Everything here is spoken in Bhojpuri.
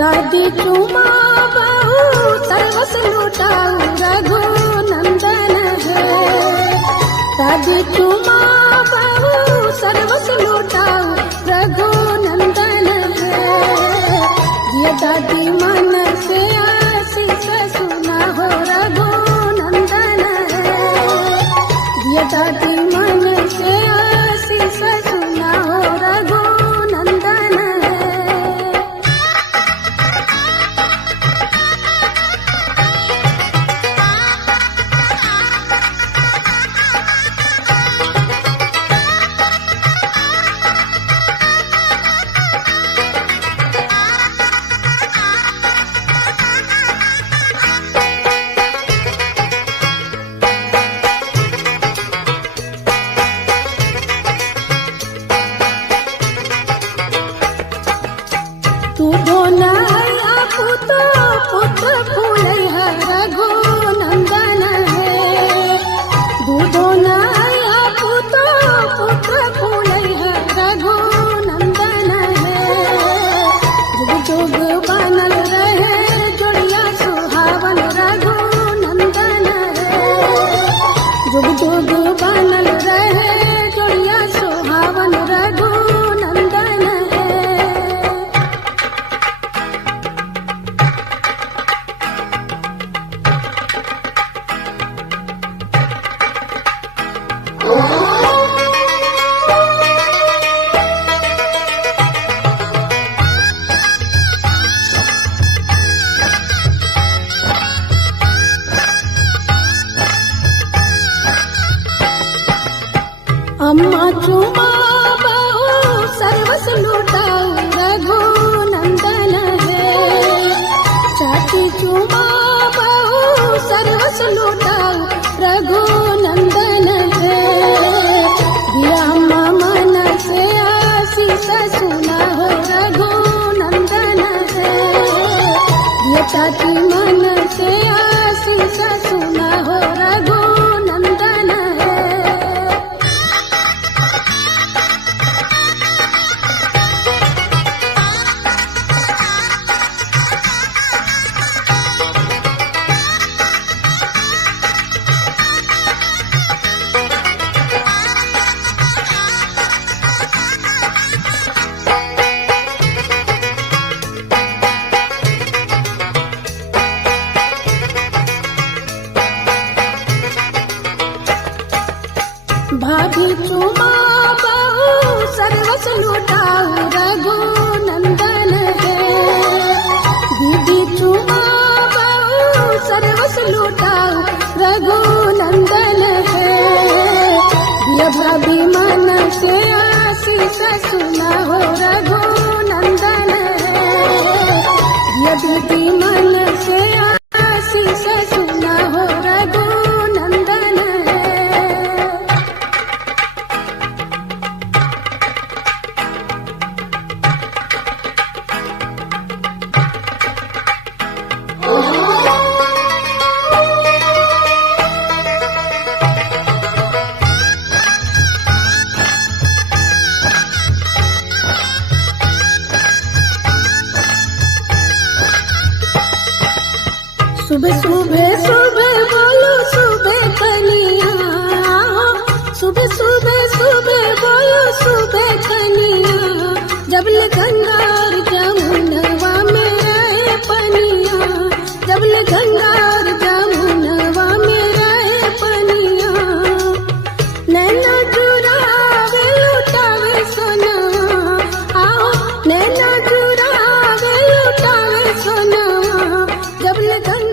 दादी चुमा बहु सर्वस लुटाऊ रघु नंदन है। दादी चुमा बहु सर्वस लुटाऊ रघु नंदन है। ये दादी मन से आशीष सुना हो रघु नंदन है। ये दादी मन से आशीष सुना हो रघु नंदन है। तू बोलाया पुत्र पुत्र फूले रघु नंदन है। दूधो नया पुत्र पुत्र फूले रघु नंदन है। जुग जुग बनल रहे जोड़िया सुहावन रघु नंदन है। जुग जुग बनल रहे जोड़िया सुहावन रघु नंदन है। अम्मा चुमा बहु सर्वस लुटाऊ रघु नंदन है। चाची चुमा बहु सर्वस लुटाऊ रघु नंदन है। दिया अम्मा मन से आशीष सुना हो रघु नंदन है। ये चाची मन से आशीष सुना हो रघु नंदन है। भाभी चुमा बहु सर्वस लुटाऊ रघु नंदन है। दीदी चुमा बहु सर्वस लुटाऊ रघु नंदन है। ये भाभी मन से आशीष सुना हो रघु नंदन है। ये दीदी मन से आशीष सुना हो रघु नंदन है। सुबह सुबह सुबह बोलो सुबह कनिया। सुबह सुबह सुबह बोलो सुबह कनिया। जबल गंगार जमुनवा में रहे पनिया। जबल गंगार जमुनवा में रहे पनिया। नैना चुरावे लुटावे सोनवा। आओ नैना चुरावे लुटावे सोनवा। जबल गंगा